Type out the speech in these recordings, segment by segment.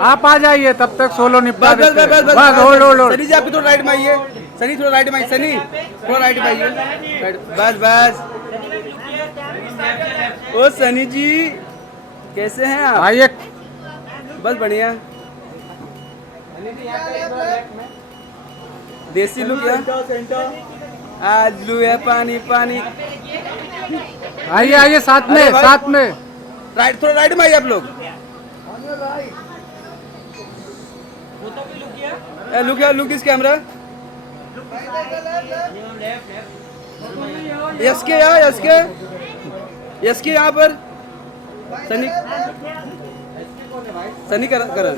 आप आ जाइए, तब तक सोलो निपटा बस बस देते बस हैं। बस बस होल्ड होल्ड होल्ड। सनी जी आपकी थोड़ा राइट में आइए, सनी थोड़ा राइट में आइए, सनी थोड़ा राइट में आइए, बस बस। ओ सनी जी कैसे हैं आप? आइए। बस बढ़िया। देसी लुक है आज लू है पानी पानी। आइए आइए, साथ में अरे भाई। साथ में। राइट थोड़ा राइट में आइए आप लोग। Look this camera. यस के यहाँ पर सनी सनी करण।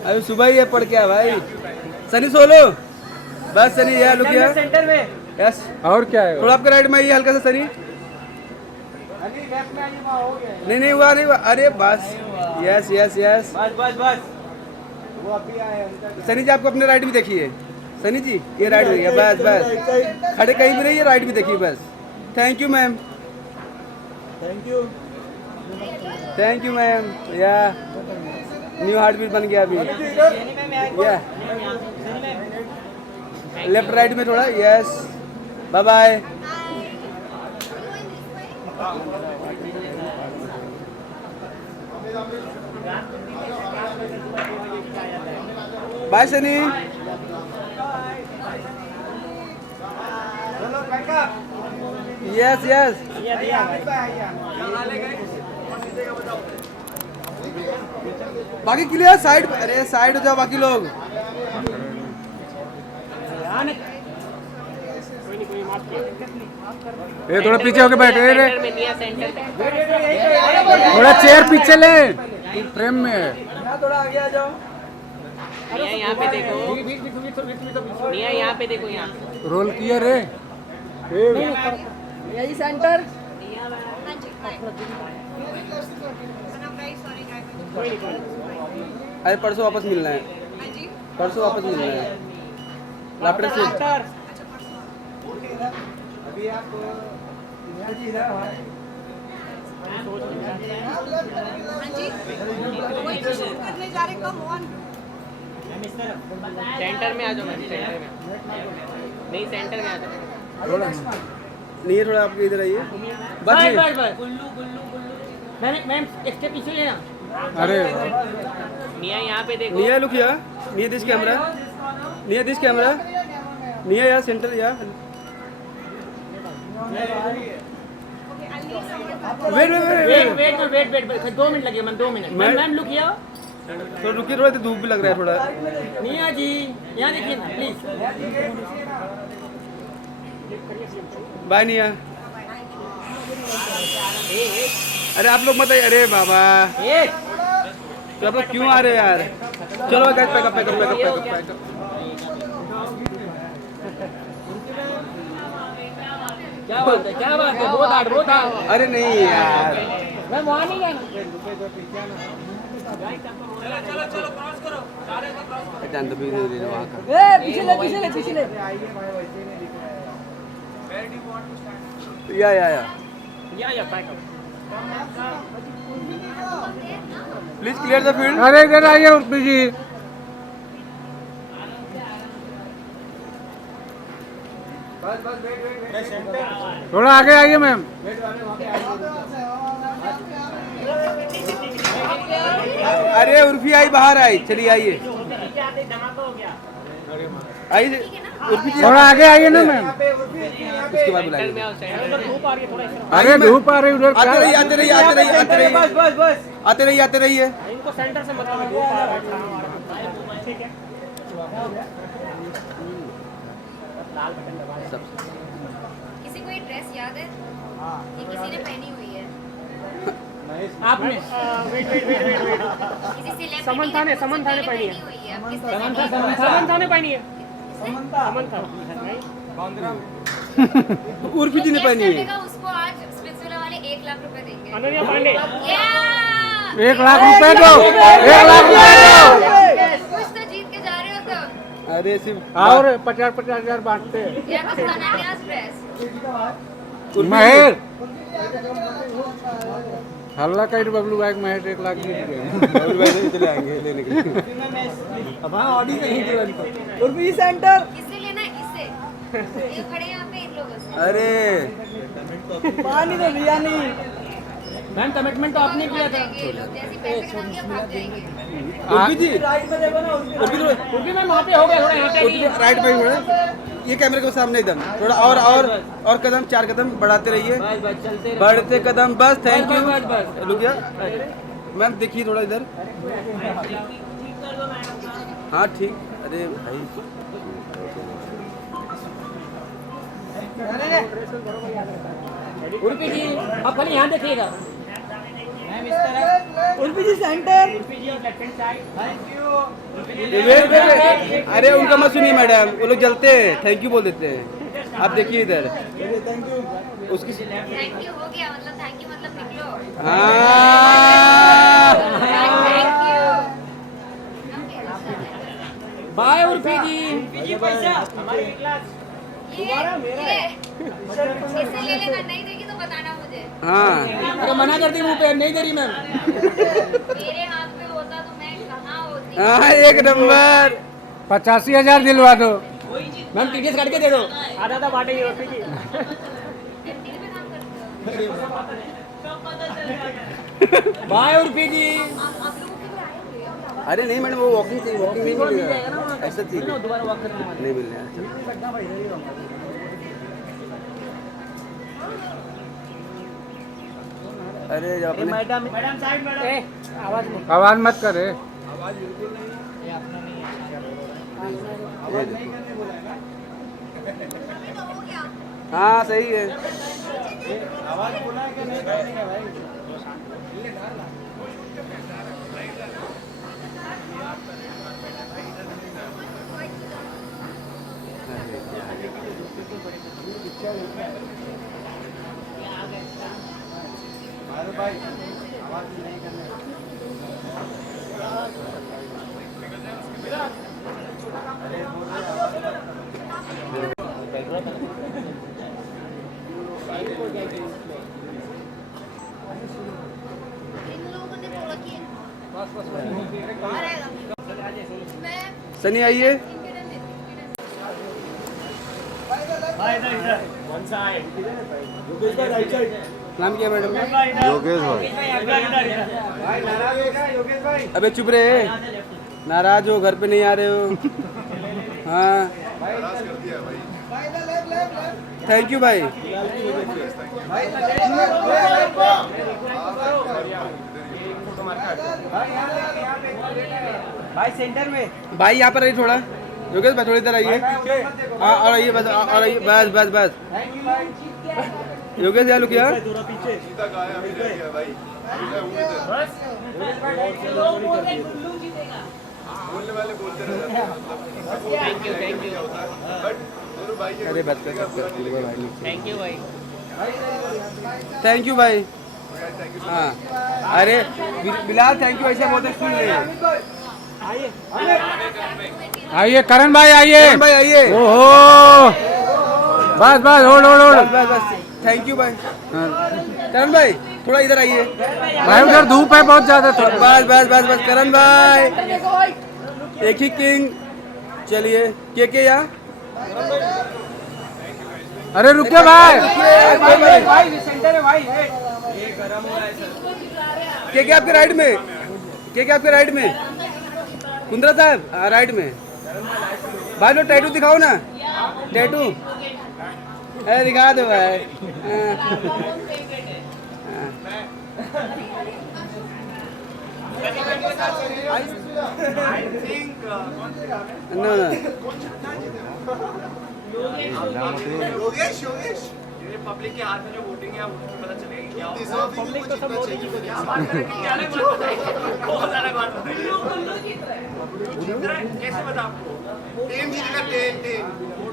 अभी सुबह ही ये पढ़ के आया भाई। सनी सोलो बस। सनी यार लुक यार सेंटर में। यस और क्या है? थोड़ा आपका राइट में आइए हल्का सा सनी। नहीं हुआ नहीं हुआ। अरे बस यस यस यस बस वो अभी आए। सनी जी आपको अपने राइट भी देखिए। सनी जी ये राइट देखिए बस बस। खड़े कहीं भी रहिए, राइट भी देखिए बस। Thank you ma'am. Thank you ma'am. या न्यू हार्ट बीट बन गया अभी। या लेफ्ट राइट में थोड़ा। Yes bye bye. Bye Sunny. Yes yes बाकी क्लियर। साइड अरे साइड हो जाओ बाकी लोग। ये थोड़ा पीछे होके बैठ रहे। थोड़ा चेयर पीछे ले, फ्रेम में है। थोड़ा आगे आ जाओ। यहाँ पे देखो, यहाँ पे देखो, यहाँ रोल किया रे। यही सेंटर। अरे परसों वापस मिलना है। परसों वापस मिलना है लाफ्टर से। अभी आप सेंटर में आ जाओ, सेंटर में नहीं, सेंटर में आ जाओ। नहीं है थोड़ा आपके इधर आइए बस। मैम इसके पीछे लेना। अरे निया यहाँ पे देखो। निया लुक या निया दिस कैमरा। निया दिस कैमरा। निया या सेंटर या वेट 2 मिनट लगे ma'am, 2 minute. Ma'am look here. तो रुकिए थोड़ा, तो धूप भी लग रहा है थोड़ा। निया जी यहाँ देखिए प्लीज। बाय निया। अरे आप लोग मत आइए। अरे बाबा तो आप लोग क्यों आ रहे हो यार? चलो गाइस पैकअप। क्या बात है बहुत हार्ड। अरे नहीं यार मैं वहाँ नहीं जाना। चलो क्रॉस करो। जान तो भी नहीं वहाँ का। पीछे ले। या प्लीज क्लियर द फील्ड। अरे इधर आइए उर्फी जी। थोड़ा आगे आइए मैम। अरे उर्फी आई बाहर आई। चलिए आइए आइए उर्फी जी। थोड़ा आगे आइए ना मैम। उसके बाद बुलाइए। अरे धूप आ रही उधर। आते रहिए आते रहिए। इनको सेंटर से मतलब ठीक है। किसी को ये ड्रेस याद है? ये किसी ने पहनी हुई है। आपने किसी सेलिब्रिटी समंथा ने पहनी है। हुई है। अब किसने पहनी है? समंथा ने पहनी है। उर्फी जी ने पहनी Guess है। करेगा उसको आज स्पिट्सविला वाले 1 लाख रुपए देंगे। अनन्या पांडे। Yeah! 1 लाख रुपए दो। 1 लाख रुपए दो। कुछ तो जीत के जा रहे हो तुम। अरे सिर्फ और 50,000 बांटते हैं। या कुछ अनन्या's ड्रेस। महेर हल्ला का बबलू बाइक में 1 लाख जीत गए। बबलू भाई नहीं चले आएंगे लेने के लिए। अब हाँ ऑडी नहीं तुरंत उर्फी सेंटर किससे लेना है? इससे ये खड़े यहाँ पे इन लोगों से। अरे पानी तो लिया नहीं मैम कमिटमेंट तो आपने किया था जाएंगे ये लोग, जैसे पैसे खत्म भाग जाएंगे। उर्फी जी, राइट में देखो ना उर्फी थोड़ा, उर्फी मैम वहाँ पे हो गए थोड़ा यहाँ पे उर्फी थोड़ा राइट पे थोड़ा, ये कैमरे के सामने एकदम थोड़ा और कदम 4 कदम बढ़ाते रहिए, बढ़ते कदम बस। Thank you. रुकिए मैम, देखिए थोड़ा इधर। हाँ ठीक। अरे भाई उर्फी जी आप खाली यहाँ देखिएगा उर्फी जी सेंटर वेट। अरे उनका मत सुनिए मैडम, वो लोग जलते हैं, थैंक यू बोल देते हैं। आप देखिए इधर उसकी। थैंक यू हो गया, मतलब थैंक यू मतलब निकलो। हाँ थैंक यू। बाय उर्फी जी ये इससे ले लेना, नहीं देगी तो बताना मुझे। हाँ अरे मना कर दी मुँह पे नहीं दे रही मैम मेरे हाथ में होता तो मैं कहाँ होती। हाँ, 1 नंबर। 85,000 दिलवा दो। मैम टीडीएस काट के दे दो आधा आधा बांटेगी उर्फी जी कैंटीन में काम करते हो? बाय उर्फी जी आप लोगों के लिए आए हुए हो? अरे नहीं मैडम, वो वॉकिंग चाहिए, वॉकिंग नहीं मिलेगा ऐसा चाहिए, दोबारा वॉक करने नहीं मिलने। अरे जब अपने मैडम साइड मैडम आवाज नहीं आवाज मत करे। ये देखो। तो हो गया। हाँ सही है। इन लोगों ने बोला कि मैं सनी आइए। इंडियन नाम क्या है मैडम? योगेश भाई। अबे चुप रहे, नाराज हो, घर पे नहीं आ रहे हो। हाँ थैंक यू भाई। भाई सेंटर में भाई यहाँ पर आइए थोड़ा, योगेश भाई थोड़ी इधर आइए। हाँ और आइए बस, और आइए बस बस बस। योगेश यार क्या? थैंक यू अरे बस कर भाई। थैंक यू भाई। थैंक यू भाई। हाँ अरे बिलाल थैंक यू ऐसे बोलते सुन ले। आइए करण भाई आइए। करण भाई आइए। ओहो बस बस होल्ड होल्ड होल्ड। बस बस थैंक यू भाई। करण भाई थोड़ा इधर आइए भाई उधर धूप है बहुत ज्यादा थोड़ा। बस बस बस बस करण भाई एक ही किंग। चलिए के या अरे रुकिए भाई। सेंटर में भाई के आपके राइट में, के आपके राइट में, कुंद्रा साहब राइट में। भाई लो टैटू दिखाओ ना, टैटू अरे दिखा दो भाई। नो नो योगेश योगेश ये पब्लिक के हाथ में जो वोटिंग है उसमें पता चलेगा क्या होगा। पब्लिक तो सब वोट ही क्या अलग बात बताइए, बहुत अलग बात बताइए। कैसे बता आपको? टीम जीतेगा,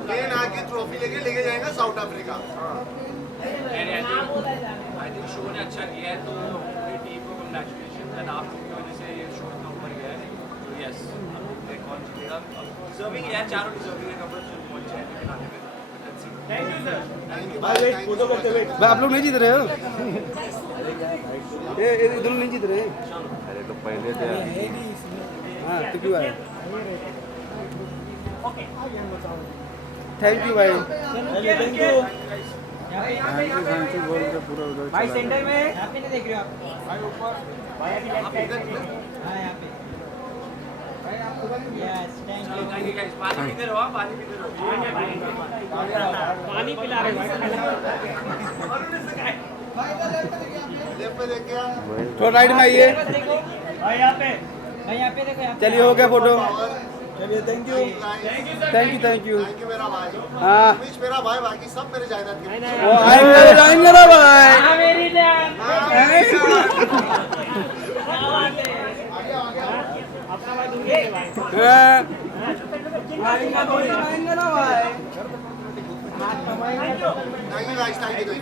टेन आके ट्रॉफी लेके जाएगा south Africa. I think show ने अच्छा किया है तो पूरी टीम को कंग्रेचुलेशन एंड आप लोगों की वजह से ये शो इतना ऊपर गया है। तो यस कौन जीतेगा डिजर्विंग है, चारों डिजर्विंग है कपल जो पहुंचे हैं दिखाने में। Thank you sir. Thank you भाई, फोटो करते हुए भाई आप लोग नहीं जीत रहे हो। ये दोनों नहीं जीत रहे। अरे तो पहले थे हाँ तो क्यों आए? थैंक यू भाई। Thank you. थैंक यू बोल के पूरा उधर भाई चला सेंटर गया। में यहाँ पे नहीं देख रहे हो आप? भाई ऊपर। भाई अभी लेफ्ट साइड। हाँ यहाँ पे। Yes thank you. Thank you guys. पानी पीते रहो आप, पानी पीते रहो। पानी पिला रहे लेफ्ट पे देख के आ। तो राइट में आइए। भाई यहाँ पे। भाई यहाँ पे देखो यहाँ पे। चलिए हो गया फोटो। चलिए thank you. Thank you thank you. Thank you मेरा भाई। हाँ उमेश मेरा भाई, बाकी सब मेरे जायदाद के। वो आएंगे ना भाई। मेरी जान अपना भाई दूंगे भाई आएंगे ना भाई। Thank you guys, thank you.